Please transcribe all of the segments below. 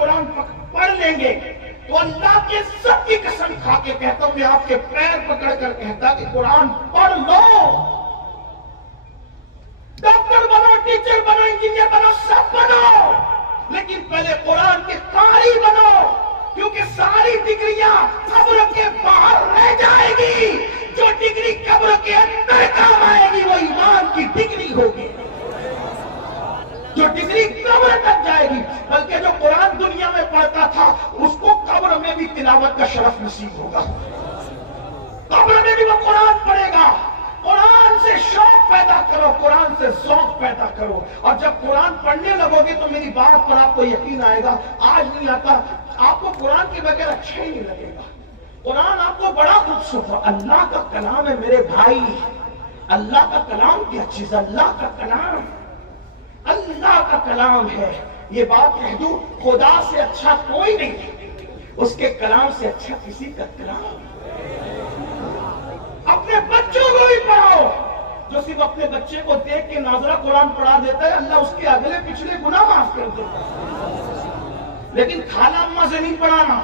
قرآن پڑھ لیں گے تو اللہ کے سب کی قسم کھا کے کہتا ہوں، میں آپ کے پیر پکڑ کر کہتا کہ قرآن پڑھ لو، ڈاکٹر بنو، ٹیچر بنو، انجینئر بنو، سب بنو، لیکن پہلے قرآن کے قاری بنو، کیونکہ ساری ڈگریاں قبر کے باہر رہ جائے گی، جو ڈگری قبر کے اندر کام آئے گی وہ ایمان کی ڈگری ہوگی، جو ڈگری قبر تک جائے گی۔ بلکہ جو قرآن دنیا میں پڑھتا تھا اس کو قبر میں بھی تلاوت کا شرف نصیب ہوگا، قبر میں بھی وہ قرآن پڑھے گا۔ قرآن سے شوق پیدا کرو، قرآن سے ذوق پیدا کرو، اور جب قرآن پڑھنے لگو گے تو میری بات پر آپ کو یقین آئے گا، آج نہیں آتا، آپ کو قرآن کے بغیر اچھا ہی نہیں لگے گا۔ قرآن آپ کو بڑا خوبصورت، اللہ کا کلام ہے میرے بھائی، اللہ کا کلام کیا چیز، اللہ کا کلام، اللہ کا کلام ہے۔ یہ بات کہہ دوں، خدا سے اچھا کوئی نہیں، اس کے کلام سے اچھا کسی کا کلام۔ اپنے بچوں کو بھی پڑھاؤ، جو صرف اپنے بچے کو دیکھ کے ناظرہ قرآن پڑھا دیتا ہے، اللہ اس کے اگلے پچھلے گناہ معاف کر دیتا ہے۔ لیکن خالہ اماں سے نہیں پڑھانا،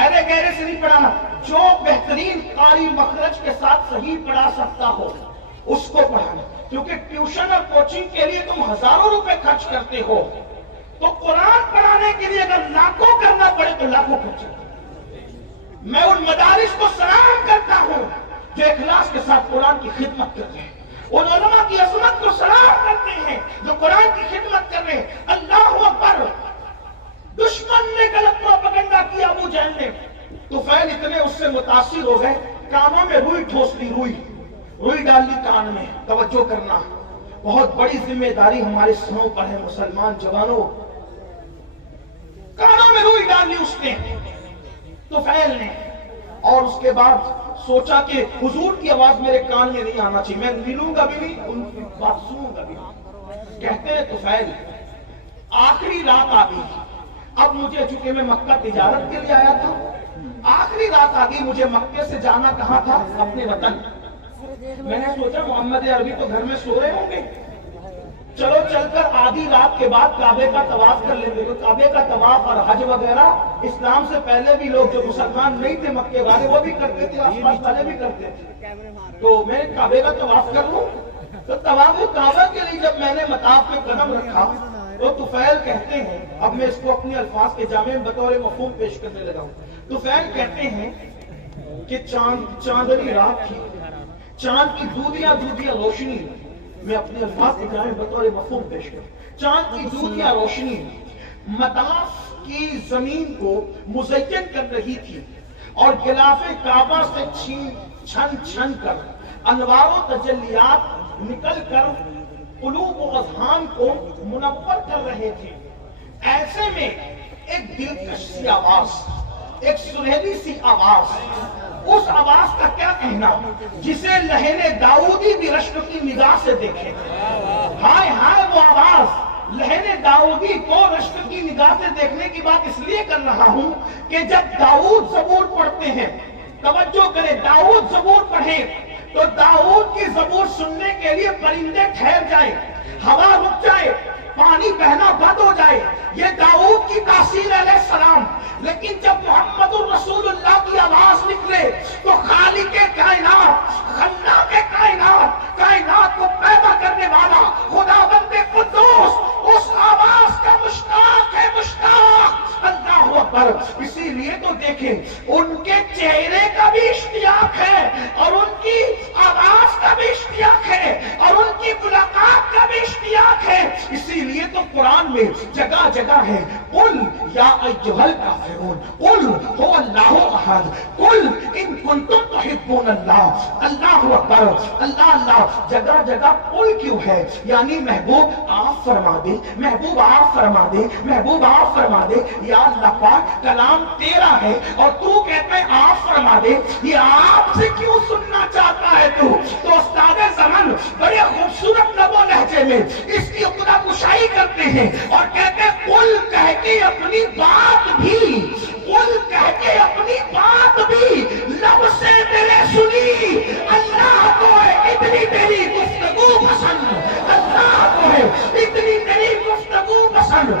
ایرے گہرے سے نہیں پڑھانا، جو بہترین قاری مخرج کے ساتھ صحیح پڑھا سکتا ہو اس کو پڑھانا، کیونکہ ٹیوشن اور کوچنگ کے لیے تم ہزاروں روپے خرچ کرتے ہو، تو قرآن پڑھانے کے لیے اگر لاکھوں کرنا پڑے تو لاکھوں خرچ کرو۔ میں ان مدارس کو سلام کرتا ہوں جو اخلاص کے ساتھ قرآن کی خدمت کرتے ہیں، ان علماء کی عظمت کو سلام کرتے ہیں جو قرآن کی خدمت کر رہے ہیں۔ اللہ اکبر! دشمن نے غلط پروپیگنڈا کیا ابو جہل نے، طفیل اتنے اس سے متاثر ہو گئے، کانوں میں روئی ٹھوس لی، روئی ڈال لی کان میں۔ توجہ کرنا، بہت بڑی ذمہ داری ہمارے سروں پر ہے مسلمان جوانوں، کانوں میں روئی ڈال لی اس نے، طفیل نے، اور اس کے بعد سوچا کہ حضور کی آواز میرے کان میں نہیں آنا چاہیے، میں ملوں گا بھی نہیں، ان کی بات سنوں گا بھی نہیں۔ کہتے ہیں طفیل آخری رات آ گئی، اب مجھے، چونکہ میں مکہ تجارت کے لیے آیا تھا، آخری رات آ گئی، مجھے مکے سے جانا کہاں تھا؟ اپنے وطن۔ میں نے سوچا محمد عربی تو گھر میں سو رہے ہوں گے، چلو چل کر آدھی رات کے بعد کعبے کا طواف کر لیں گے۔ تو کعبے کا طواف اور حج وغیرہ اسلام سے پہلے بھی لوگ جو مسلمان نہیں تھے مکے والے وہ بھی کرتے تھے، آس پاس والے بھی کرتے تھے، تو میں کعبے کا طواف کر لوں۔ تو طواف کعبہ کے لیے جب میں نے مطاف میں قدم رکھا تو طفیل کہتے ہیں، اب میں اس کو اپنے الفاظ کے جامع بطور مفہوم پیش کرنے لگا ہوں۔ طفیل کہتے ہیں کہ چاندنی رات تھی، چاند کی دودھیاں روشنی، میں اپنے الفاظ کے جامع بطور مفہوم پیش کروں، چاند کی دودھیاں روشنی مطاف کی زمین کو مزین کر رہی تھی، اور غلاف کعبہ سے چھن چھن کر انوار و تجلیات نکل کر قلوب و اذہان کو منور کر رہے تھے۔ ایسے میں ایک دلکش سی آواز، ایک سنہری سی آواز، اس آواز کا کیا کہنا جسے لہنے داؤدی بھی رشک کی نگاہ سے دیکھے، ہائے ہائے وہ آواز، لہنے داؤدی کو رشک کی نگاہ سے دیکھنے کی بات اس لیے کر رہا ہوں کہ جب داؤد زبور پڑھتے ہیں، توجہ کریں، داؤد زبور پڑھیں تو داؤد کی زبور سننے کے لیے پرندے ٹھہر جائیں، ہوا رک جائے، پانی بہنا بند ہو جائے، یہ داؤد کی تاثیر علیہ السلام۔ لیکن جب محمد الرسول اللہ کی آواز نکلے تو خالق کائنات، خلاق کائنات، کائنات کو پیدا کرنے والا خداوند قدوس اس آواز کا مشتاق ہے، مشتاق۔ اللہ اکبر! اسی لیے تو دیکھیں ان کے چہرے کا بھی اشتیاق ہے، اور ان کی آواز کا بھی اشتیاق ہے، اور ان کی ملاقات کا بھی اشتیاق ہے۔ اسی لیے تو قرآن میں جگہ جگہ ہے، قل یا ایھا الکافرون، قل هو اللہ احد، قل ان کنتم تحبون اللہ۔ اللہ اکبر! اللہ اللہ! جگہ جگہ قل کیوں ہے؟ یعنی محبوب آپ فرما دے، محبوب آپ فرما دے، محبوب آپ فرما دے۔ یا اللہ پاک، کلام تیرا ہے اور تو کہتا ہے آپ فرما دے، یہ آپ سے کیوں سننا چاہتا ہے تو استاد زمن بڑے خوبصورت لب و لہجے میں اس کی خدا کشائی کرتے ہیں اور کہتے ہیں قل کہہ کے اپنی بات بھی، قل کہہ کے اپنی بات بھی لب سے میرے سنی۔ اللہ کو ہے اتنی تیری گفتگو پسند، اللہ کو ہے اتنی تیری گفتگو بدبو پسند.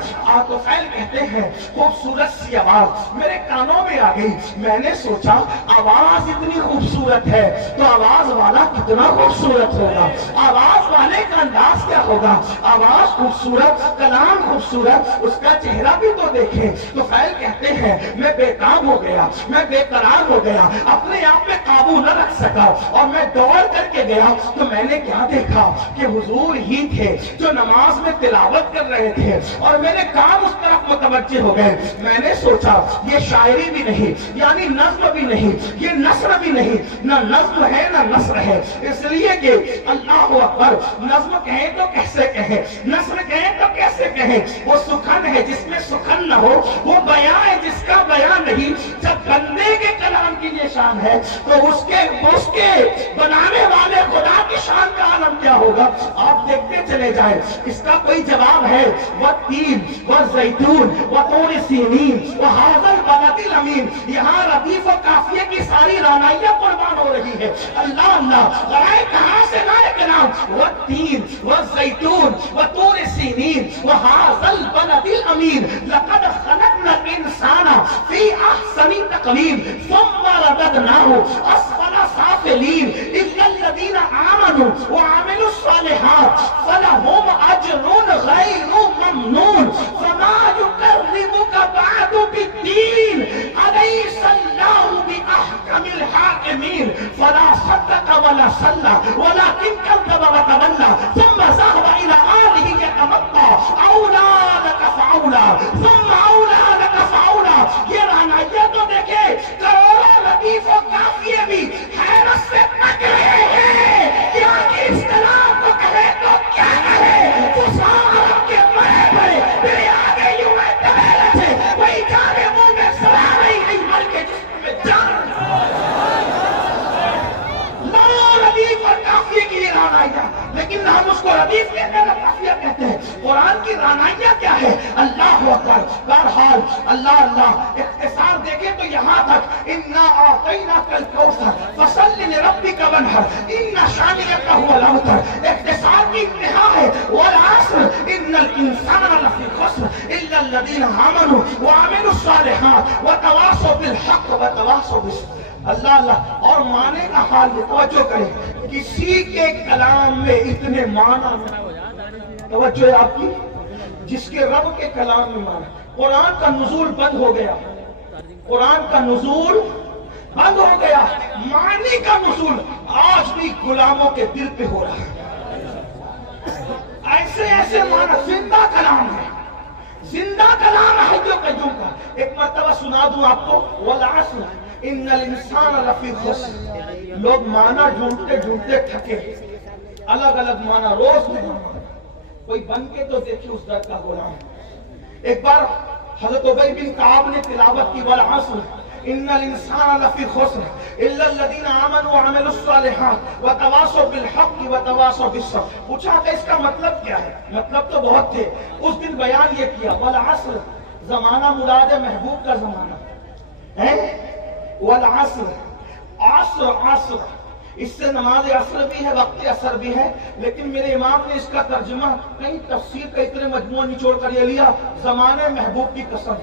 توفیل کہتے ہیں خوبصورت سی آواز میرے کانوں میں آ گئی. میں نے سوچا آواز اتنی خوبصورت ہے تو آواز والا کتنا خوبصورت ہوگا, آواز والے کا انداز کیا ہوگا. آواز خوبصورت, کلام خوبصورت, اس کا چہرہ بھی تو دیکھیں. توفیل کہتے ہیں میں بے کام ہو گیا, میں بے قرار ہو گیا, اپنے آپ پہ قابو نہ رکھ سکا, اور میں دوڑ کر کے گیا تو میں نے کیا دیکھا کہ حضور ہی تھے جو نماز میں تلاوت کر رہے تھے, اور میرے کان اس طرف متوجہ ہو گئے. میں نے سوچا یہ شاعری بھی نہیں, یعنی نظم بھی نہیں, یہ نثر بھی نہیں, نہ نظم ہے نہ نثر ہے. اس لیے کہ اللہ اکبر, نظم کہیں تو کیسے کہیں, نثر کہیں تو کیسے کہیں. وہ سخن ہے جس میں سخن نہ ہو, وہ بیان ہے جس کا بیان نہیں. جب بندے کے کلام کی یہ شان ہے تو اس کے بنانے والے خدا کی شان کا عالم کیا ہوگا. آپ دیکھتے چلے جائیں, اس کا کوئی جواب ہے. والتین والزیتون وطور سینین وہذا البلد الامین. یہاں ردیف و قافیے کی ساری رانائیاں قربان ہو رہی ہے. اللہ اللہ, غائب کہاں سے لائے کلام. والتین والزیتون وطور سینین وہذا البلد الامین. لقد خلقنا الانسان فی احسن تقویم ثم رددناه اسفل سافلین الا الذین آمنوا وعملوا الصالحات فلهم اجر غیر ممنون فما یکذبک بعد بالدین الیس اللہ باحکم الحاکمین. فلا صدق ولا صلی ولكن کذب وتولى ثم ذهب الى آلہ یتمطى اولی لک فاولی ثم اولی لک فاولی. یہ رانائیاں تو دیکھے, کروڑوں ردیف و قافیے بھی حیرت سے تک رہے ہیں. کیا کہ اس کلام کو کہے تو کیا کہے. فصاح عرب کے بڑے بڑے میرے آگے یوں ہے دبیلے سے, وہی جانے منہ میں سلا نہیں بلکہ جسم میں جان. لا ردیف اور قافیے کی یہ رانائیاں, لیکن ہم اس کو ردیف کہتے ہیں, قافیہ کہتے ہیں. قرآن کی رانائیاں کیا ہے. اللہ اکبر. بہرحال اللہ اللہ, اختصار دیکھیں تو یہاں تک انا اعطیناک الکوثر فصل لربک وانحر ان شانئک هو الابتر. اختصار کی انتہا ہے. والعصر ان الانسان لفی خسر الا الذین آمنوا وعملوا الصالحات وتواصوا بالحق وتواصوا بالصبر. اللہ اللہ. اور معنی کا حال توجہ کریں, کسی کے کلام میں اتنے معنی, توجہ ہے آپ کی, جس کے رب کے کلام میں معنی. قرآن کا نزول بند ہو گیا, قرآن کا نزول بند ہو گیا, معنی کا نزول آج بھی غلاموں کے دل پہ ہو رہا ہے. ایسے ایسے معنی, زندہ کلام ہے, زندہ کلام ہے جو قیوم کا. ایک مرتبہ سنا دوں آپ کو. والعصر ان الانسان لفی خسر. لوگ معنی ڈھونڈتے ڈھونڈتے تھکے, الگ الگ معنی روز میں. کوئی بن کے تو دیکھیں اس در کا غلام. ایک بار حضرت ابی بن کعب نے تلاوت کی. والعصر ان الانسان لفی خسر الا الذین آمنوا وعملوا الصالحات وتواصوا بالحق وتواصوا بالصبر. پوچھا کہ اس کا مطلب کیا ہے. مطلب تو بہت تھے. اس دن بیان یہ کیا والعصر, زمانہ مراد ہے محبوب کا زمانہ ہے. والعصر, عصر عصر, اس سے نماز عصر بھی ہے, وقت عصر بھی ہے, لیکن میرے امام نے اس کا ترجمہ کئی تفسیر کا اتنے مجموعہ نچوڑ کر یہ لیا, زمانے محبوب کی قسم.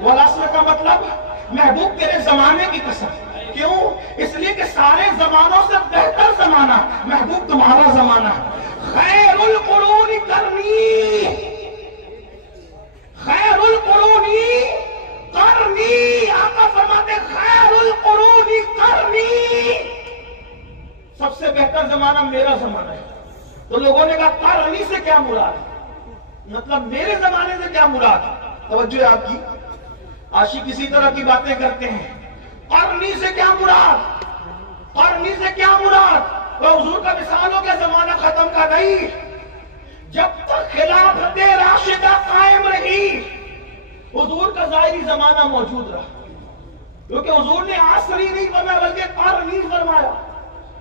والعصر کا مطلب محبوب تیرے زمانے کی قسم. کیوں؟ اس لیے کہ سارے زمانوں سے بہتر زمانہ محبوب تمہارا زمانہ. خیر القرون کرنی, خیر القرون کرنی. آقا فرماتے خیر القرون کرنی, سب سے بہتر زمانہ میرا زمانہ ہے. تو لوگوں نے کہا کرنی سے کیا مراد, مطلب میرے زمانے سے کیا مراد. توجہ ہے آپ کی. عاشق اسی طرح کی باتیں کرتے ہیں. قرنی سے کیا مراد, قرنی سے کیا مراد. تو حضور کا مثال ہو گیا, زمانہ ختم کا نہیں. جب تک خلافت راشدہ قائم رہی حضور کا ظاہری زمانہ موجود رہا. کیونکہ حضور نے عصری نہیں فرمایا بلکہ قرنی فرمایا,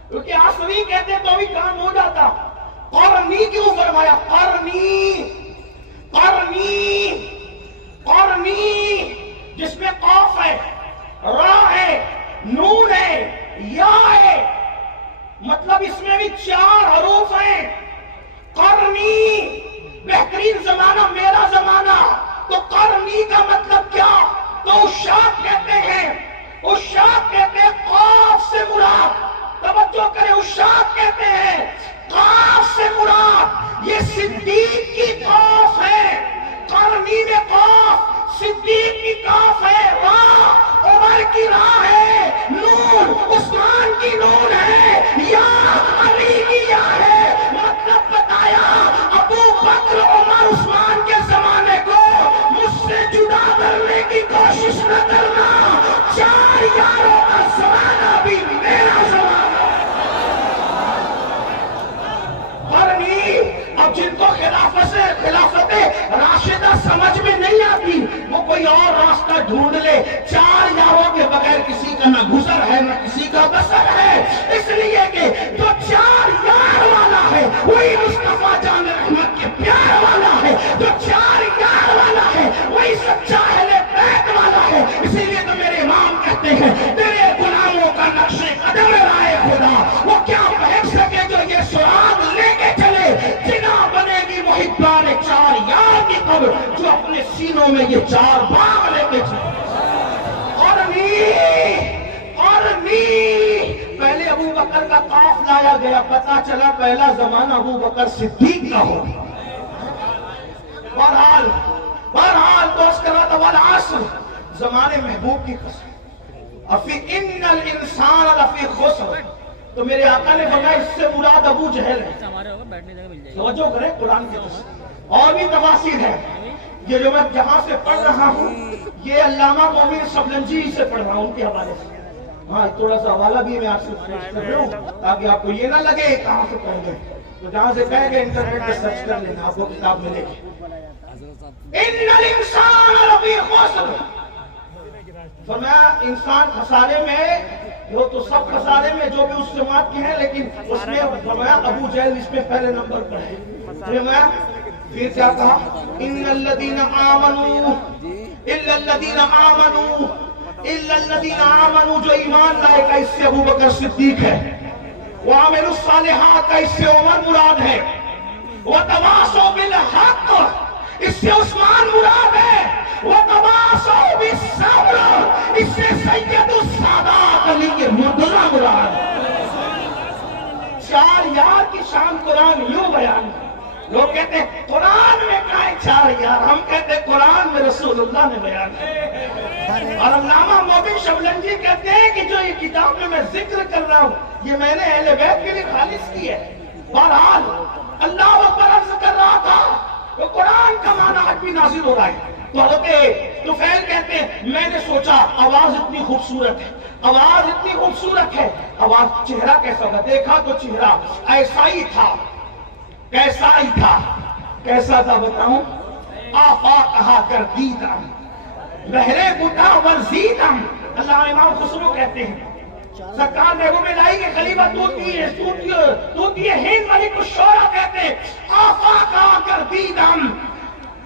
کیونکہ عصری کہتے تو بھی کام ہو جاتا. قرنی کیوں فرمایا. قرنی, قرنی, قرنی, جس میں قاف ہے, را ہے, نون ہے, یا ہے, مطلب اس میں بھی 4 حروف ہیں. قرنی کو اشاق کہتے ہیں. اشاق کہتے ہیں قاف سے مراد, توجہ کریں, اشاق کہتے ہیں قاف سے مراد یہ صدیق کی قاف ہے. قرنی میں قاف, صدیق کی قاف ہے, راہ عمر کی راہ ہے, نون عثمان کی نون ہے, یا علی کی یا ہے. مطلب بتایا ابو بکر عمر عثمان کے زمانے کو مجھ سے جدا کرنے کی کوشش نہ کرنا. چار یاروں کا زمانہ بھی میرا زمانہ. قرنی, اب جن کو خلافت راشدہ سمجھ میں نہیں آتی وہ کوئی اور راستہ ڈھونڈ لے. چار یاروں کے بغیر کسی کا نہ گزر ہے نہ کسی کا بسر ہے. اس لیے کہ جو چار یار والا ہے وہی مصطفیٰ جان رحمت کے پیار والا ہے. جو چار یار والا ہے وہی سچا اہل بیت والا ہے. اسی لیے تو میرے امام کہتے ہیں تیرے غلاموں کا نقش قدم رائے خدا وہ کیا بہک سکے جو یہ سراغ لے کے چلے. جنا بنے گی محبان چار یار کی قبر جو اپنے سینوں میں یہ چار باغ لے کے چلے. پہلے ابو بکر کا قاف لایا گیا, پتا چلا پہلا زمانہ ابو بکر صدیق کا ہو. بہرحال دوست کرا تھا والعصر, زمانے محبوب کی قسم, افی ان الانسان لفی خسر. تو میرے آقا نے فرمایا اس سے مراد ابو جہل ہے. توجہ کریں قرآن کی قسم. اور بھی تفاسیر ہے, یہ جو میں جہاں سے پڑھ رہا ہوں یہ علامہ مومن سبلنجی سے پڑھ رہا ہوں, ان کے حوالے سے. ہاں تھوڑا سا حوالہ بھی میں آپ سے پیش کر رہا ہوں تاکہ آپ کو یہ نہ لگے کہاں سے پڑھ گئے. تو جہاں سے کہہ گئے انٹرنیٹ پہ سرچ کر لینا, آپ کو کتاب ملے گی. ان الانسان لفی خسر, فرمایا انسان خسارے میں, وہ تو سب خسارے میں جو بھی اس جماعت کے ہیں, لیکن اس میں فرمایا ابو جہل اس میں پہلے نمبر پر ہے. فرمایا پھر کیا کہا, ان الذین آمنوا الا الذین آمنوا الا الذین آمنوا, جو ایمان لائے گا اس سے ابو بکر صدیق ہے. وعملوا الصالحات کا اس سے عمر مراد ہے. وتواصوا بالحق اس سے عثمان مراد ہے. وتواصوا بالصبر اس سے سید السادات علی مرتضی مراد ہے. چار یار کی شان قرآن یوں بیان ہے. لوگ کہتے ہیں قرآن میں کہاں چار یار, ہم کہتے ہیں قرآن میں رسول اللہ نے بیان ہے. اور علامہ مومن شبلنجی کہتے ہیں کہ جو یہ کتاب میں ذکر کر رہا ہوں یہ میں نے اہل بیت کے لیے خالص کی ہے. بہرحال اللہ اکبر عرض کر رہا تھا تو قرآن کا معنی آج بھی نازل ہو رہا ہے. تو حضرت طفیل کہتے ہیں میں نے سوچا آواز اتنی خوبصورت ہے, آواز اتنی خوبصورت ہے, آواز چہرہ کیسا ہوگا. دیکھا تو چہرہ ایسا ہی تھا. کیسا ہی تھا, کیسا تھا بتاؤں, آفا کہا کر دیدم بہرے بٹا ورزیدم. اللہ امام خسرو کہتے ہیں سرکار محبوب الہی کے خلیفہ توتی ہند ملک الشعراء کہتے ہیں آفا کہا کر دیدم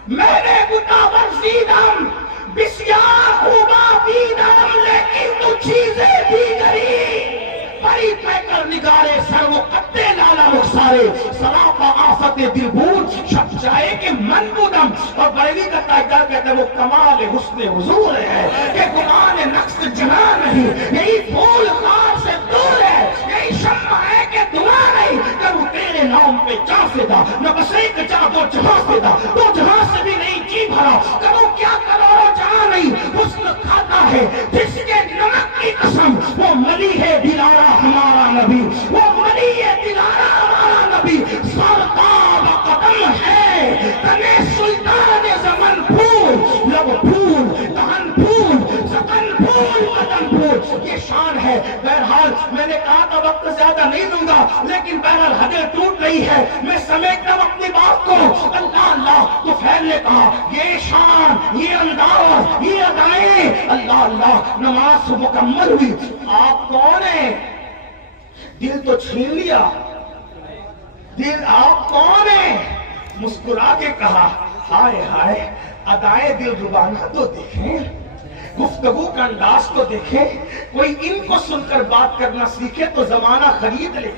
بہرے بٹا ورزیدم بسیار خوبا دیدم لیکن تو چیزیں دیگری بڑی پیکر نگارے سر و قدے لالا رخسارے سراپا آفت دل بھول شب جائے کہ من بودم. اور بریلی کا تاجدار کہتے ہیں وہ کمال حسن حضور ہے کہ گمان نقص جہاں نہیں, یہی پھول خار سے دور ہے, یہی شمع ہے کہ دعا نہیں. کروں تیرے نام پہ جا فدا نہ بس ایک جا دو جہاں فدا, دو جہاں سے بھی نہیں جی بھرا. کروں کیا کروڑوں جہاں نہیں, حسن کھاتا ہے جس کے نمک کی قسم. وہ ملی ہے دلارا ہمارا نبی, وہ ملی ہے دلارا ہمارا نبی. سرتاب قدم ہے تنے سلطان زمن پھول, لب پھول دہن پھول سکن پھول قدم پھول. یہ شان ہے. بہرحال میں نے کہا تھا وقت زیادہ نہیں دوں گا, لیکن بہرحال حدیں ٹوٹ رہی ہے, میں سمیٹتا ہوں اپنی بات کو. اللہ اللہ تو پھر نے کہا یہ شان, یہ انداز, یہ ادائیں, اللہ اللہ. نماز مکمل ہوئی. آپ کون ہیں, دل تو چھین لیا, دل آپ کون ہیں, مسکرا کے کہا ہائے ہائے. ادائیں دل ربانہ تو دیکھیں, گفتگو کا انداز تو دیکھیں. کوئی ان کو سن کر بات کرنا سیکھے تو زمانہ خرید لے,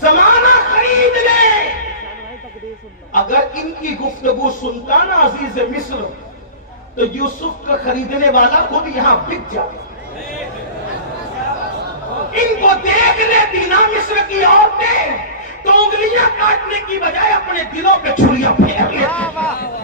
زمانہ خرید لے. اگر ان کی گفتگو سنتا نا عزیز مصر تو یوسف کا خریدنے والا خود یہاں بک جائے. ان کو دیکھ لے دینا مصر کی عورتیں تو انگلیاں کاٹنے کی بجائے اپنے دلوں پہ چھریاں پھیر لیتے.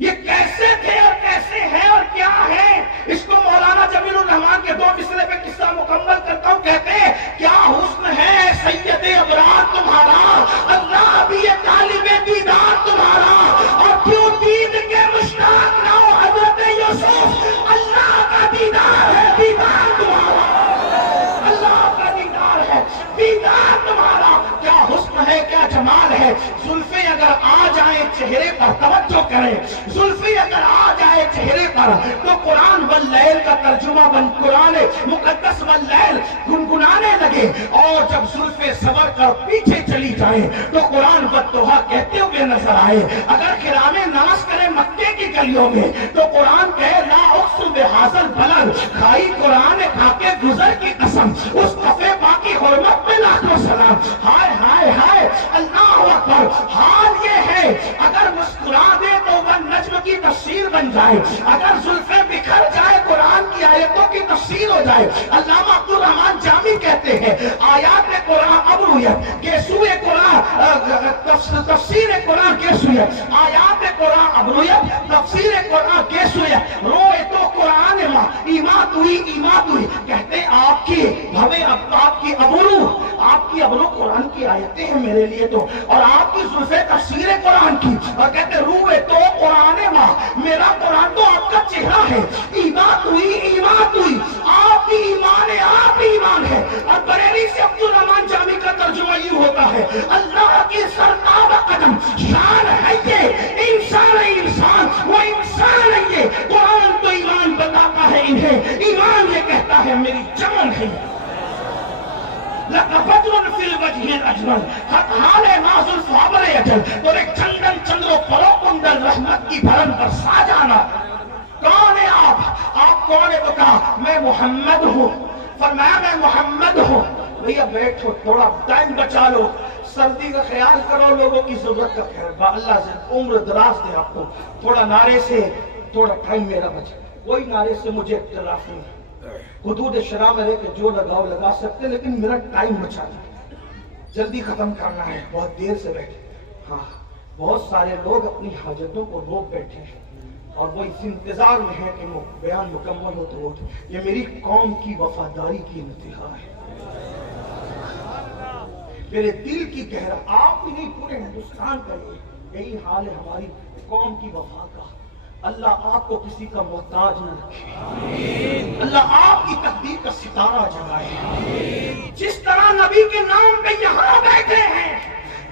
یہ کیسے تھے اور کیسے ہیں اور کیا ہے؟ اس کو مولانا جمیل الرحمان کے 2 مصرے پہ قصہ مکمل کرتا ہوں. کہتے ہیں کیا حسن ہے سید ابرار تمہارا, اللہ بھی یہ طالب دیدار تمہارا, اور کیوں دید کے مشتاق نہ ہو حضرت یوسف, اللہ کا دیدار ہے دیدار تمہارا, اللہ کا دیدار ہے دیدار تمہارا. کیا حسن ہے کیا جمال ہے. زلفیں اگر آ جائیں چہرے پر, توجہ کریں, زلفیں اگر آ جائے چہرے پر تو قرآن واللیل کا ترجمہ بن قرآن مقدس واللیل گنگنانے لگے, اور جب زلفیں سور کر پیچھے چلی جائیں تو قرآن والضحیٰ کہتے ہوئے نظر آئے. اگر خرام ناز کرے مکے کی گلیوں میں تو قرآن کہے لا اقسم بہذا البلد, کھائی قرآن کھا کے گزر کی قسم, اس کفے باقی حرمت میں لاکھوں سلام. ہائے ہائے ہائے اللہ اکبر. حال یہ ہے اگر مسکرا دے تو وہ نجم کی تفسیر بن جائے, اگر زلفیں بکھر جائے قرآن کی آیتوں کی تفسیر ہو جائے. علامہ عبدالرحمان جامی کہتے ہیں آیات قرآن ابرویت گیسوئے قرآن تفسیر قرآن گیسویت, آیات قرآن ابرویت تفسیر قرآن گیسویت, روئے تو قرآن ماں ایمات ہوئی ایمات ہوئی. کہتے ہیں آپ کی بھوے آپ کی ابرو قرآن کی آیتیں ہیں میرے لیے تو, اور آپ کی زلفیں تفسیر قرآن کی, اور کہتے روئے تو قرآن ماں, میرا قرآن تو آپ کا چہرہ ہے. ایمات ہوئی ایمات ہوئی, آپ بھی ایمان ہے آپ بھی ایمان ہے. اور بریلی سے عبدالرحمان جامی کا ترجمہ یہ ہوتا ہے اللہ کی سرتاب قدم شان ہے یہ انسان ہے انسان, وہ انسان ہے یہ. قرآن تو ایمان بتاتا ہے انہیں, ایمان یہ کہتا ہے میری جان ہے. لَقَفَدْرٌ فِي الْوَجْهِ الْأَجْمَلِ خَطْحَالِ نَازُ الْفَابَرِ اجل, اور ایک چندن چندرو پرو کنڈل رحمت کی بھرن پر سا جانا. کون ہے آپ کون ہے؟ تو کہا میں محمد ہوں. فرمایا میں محمد ہوں. بھیا بیٹھو, تھوڑا ٹائم بچا لو, سردی کا خیال کرو, لوگوں کی ضرورت کا خیال, اللہ سے عمر دراز دے آپ کو. تھوڑا نعرے سے تھوڑا ٹائم میرا بچا, کوئی نعرے سے مجھے اختلاف نہیں, حدود شرع میں رہ کے جو لگاؤ لگا سکتے, لیکن میرا ٹائم بچا دیں, جلدی ختم کرنا ہے, بہت دیر سے بیٹھے. ہاں بہت سارے لوگ اپنی حاجتوں کو روک بیٹھے ہیں اور وہ اس انتظار میں ہے کہ بیان مکمل ہو تو اٹھ. یہ میری قوم کی وفاداری کی انتہا ہے, میرے دل کی گہرا, آپ ہی نہیں پورے ہندوستان کا یہی حال ہے ہماری قوم کی وفا کا. اللہ آپ کو کسی کا محتاج نہ رکھے, اللہ آپ کی تقدیر کا ستارہ جگائے. جس طرح نبی کے نام پہ یہاں بیٹھے ہیں,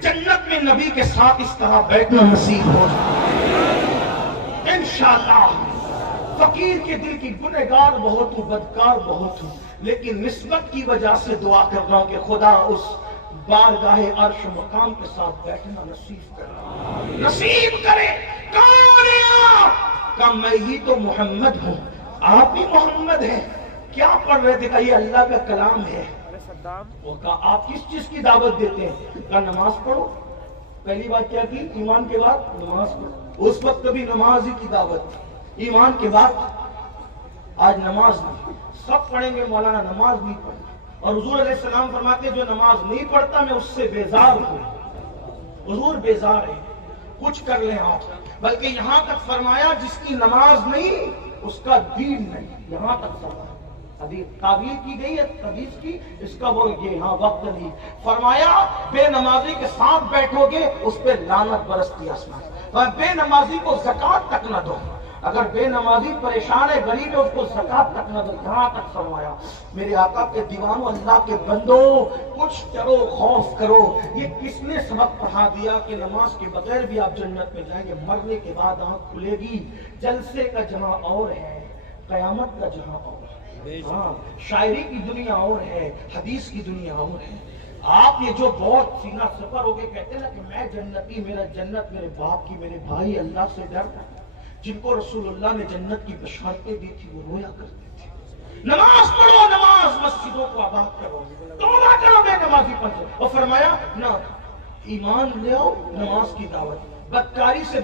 جنت میں نبی کے ساتھ اس طرح بیٹھنا نصیب ہو جائے انشاءاللہ. فقیر کے دل کی گنہگار بہت ہوں, بدکار بہت ہوں, لیکن نسبت کی وجہ سے دعا کر رہا ہوں کہ خدا اس بارگاہ عرش مقام کے ساتھ بیٹھنا نصیب کرے, نصیب کرے. کون ہے آپ؟ کہ میں ہی تو محمد ہوں. آپ بھی محمد ہیں. کیا پڑھ رہے تھے؟ کہ یہ اللہ کا کلام ہے. وہ کہا آپ کس چیز کی دعوت دیتے ہیں؟ کہ نماز پڑھو. پہلی بات کیا کی؟ ایمان کے بعد نماز پڑھو. اس وقت بھی نماز ہی کی دعوت تھی, ایمان کے بعد. آج نماز نہیں, سب پڑھیں گے مولانا نماز نہیں پڑھیں. اور حضور علیہ السلام فرماتے جو نماز نہیں پڑھتا میں اس سے بیزار ہوں. حضور بیزار ہے, کچھ کر لیں آپ. بلکہ یہاں تک فرمایا جس کی نماز نہیں اس کا دین نہیں, یہاں تک فرمایا. حدیث تعبیر کی گئی ہے حدیث کی, اس کا وہ یہ ہاں وقت نہیں. فرمایا بے نمازی کے ساتھ بیٹھو گے اس پہ لعنت برستی آسمان. بے نمازی کو زکات تک نہ دو, اگر بے نمازی پریشان ہے غریب ہے اس کو زکات تک نہ دو. یہاں تک فرمایا. میرے آقا کے دیوانوں, اللہ کے بندو, کچھ ڈرو خوف کرو. یہ کس نے سبق پڑھا دیا کہ نماز کے بغیر بھی آپ جنت میں جائیں گے؟ مرنے کے بعد آنکھ کھلے گی, جلسے کا جہاں اور ہے, قیامت کا جہاں اور ہے. ہاں شاعری کی دنیا اور ہے, حدیث کی دنیا اور ہے. آپ یہ جو بہت سینہ سفر ہو کے کہتے ہیں نا کہ میں جنتی, میرا جنت میرے باپ کی, میرے بھائی اللہ سے ڈرتا, جن کو رسول اللہ نے جنت کی بشارتیں دی تھی وہ رویا کرتے تھے. نماز پڑھو, نماز مسجدوں کو آباد کرو, توبہ کرو بے نمازی پر. اور فرمایا نہ ایمان لے آؤ, نماز کی دعوت, بدکاری سے